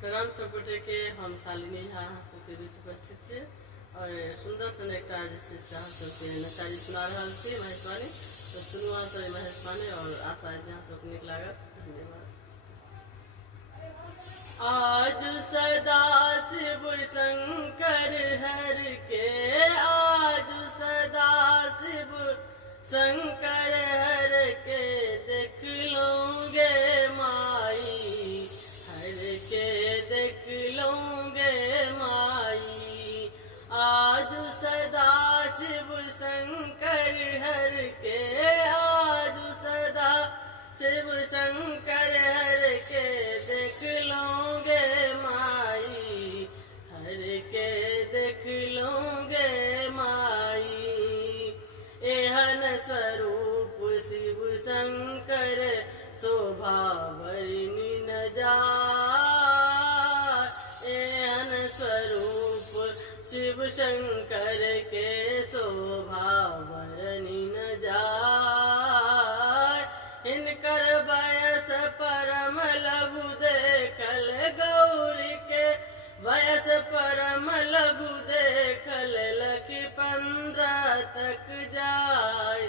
प्रणाम सबगोटे के हम शालिनी झा सबके बीच उपस्थित छे और सुंदर सन एक सबके नचारी सुना रहा थी महेशवानी। तो सुनू अहाँ सब महेशवानी और आशा है जहाँ सब निक लागत। धन्यवाद। आज सदा शिव शंकर हर के, आज सदा शिव शंकर हर के देख लूंगे माई, हर के देख लूंगे माई। आज सदा शिव शंकर हर के, आज सदा शिव शंकर हर के देख लूंगे माई, हर के देख लूंगे माई। एहन स्वरूप शिव शंकर शोभा वर्णि न जाय, एहन स्वरूप शिव शंकर के शोभा वर्णि न जाय। इनकर वयस परम लघु देखल, गौरी के वयस परम लघु देखल, लखी 15 तक जाय,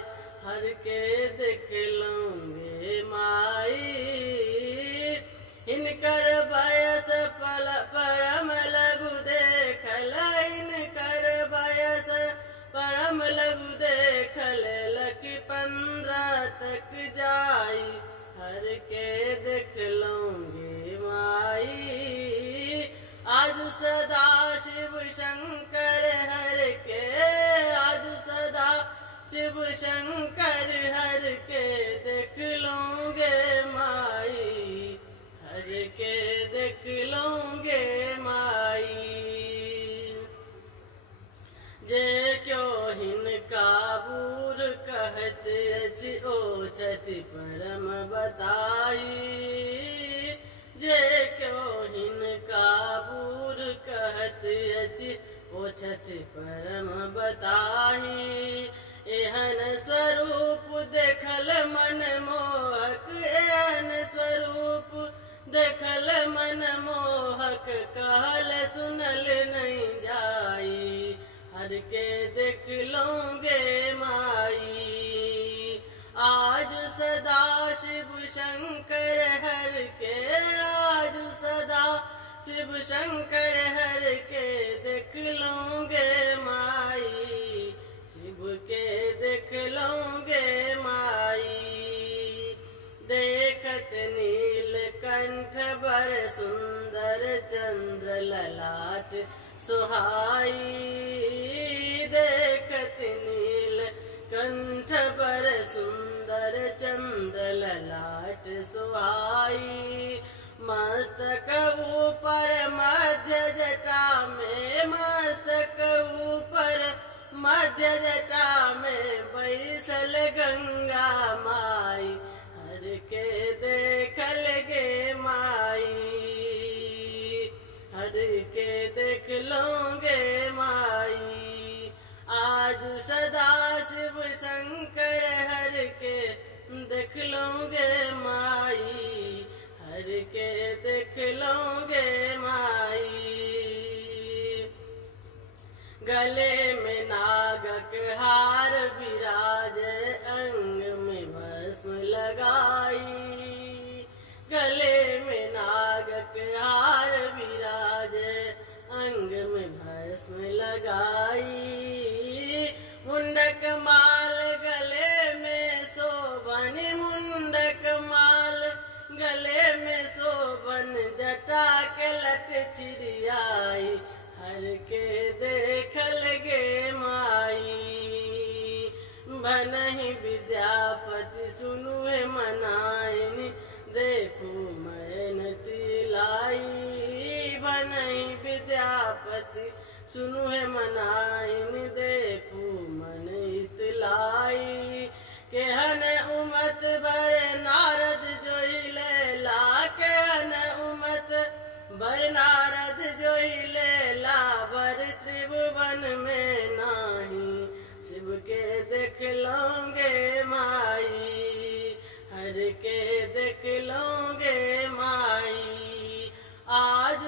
हर के देख लूंगे माई। इनकर वयस परम लघु देखल, इनकर वयस परम लघु देखल, लखी 15 तक जाई, हर के देख लूंगे माई। आज सदा शिव शंकर हर के, आज सदा शिव शंकर हर के देख लूंगे माई, हर के देख लूंगे माई। जे क्यों हिनका बूर कहत अछि ओछति परम बताई, जे क्यों हिनका बूर कहत अछि ओछति परम बताही। एहन स्वरूप देखल मन मोहक, एहन स्वरूप देखल मन मोहक, कहल सुनल नहीं जाई, हर के देख लूंगे माई। आज सदा शिव शंकर हर के, आज सदा शिव शंकर हर के देख लूंगे माई, शिव के देख लूंगे माई। देखत नील कंठ बर सुंदर चंद्र ललाट सुहाई, देखत नील कंठ बर सुंदर चंद्र ललाट सुहाई। मस्तक ऊपर मध्य जटा में, मस्तक ऊपर मध्य जटा में बैसल गंगा माई, हर के देखल गे माई, हर के देख लूंगे माई। आज सदा शिव शंकर हर के देख लूंगे माई, हर के देख लूंगे माई। गले में नागक हार विराजे, अंग में भस्म लगाई, गले में नागक हार विराजे, अंग में भस्म लगाई। मुंडक माल गले में शोभन, मुंडक माल गले में शोभन, जटा के लट छिड़ियाई, हर के देखल गे माई। बनहि विद्यापति सुनु है मनाइनी, देखू मेहनती लाई, बनहि विद्यापति सुनु है मनाइनी, देखू मनहित लाई। केहन उमत बर नारद जोहिले ला, केहन उमत बर नारद जोहिले ला, बर त्रिभुवन में नाही, शिव के देख लूंगे माई, हर के देख लूंगे माई। आज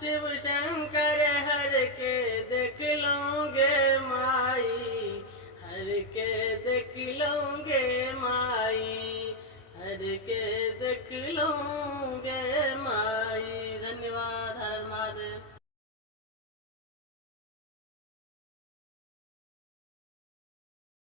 शिव शंकर हर के देख लोगे माई, हर के देख लोगे माई, हर के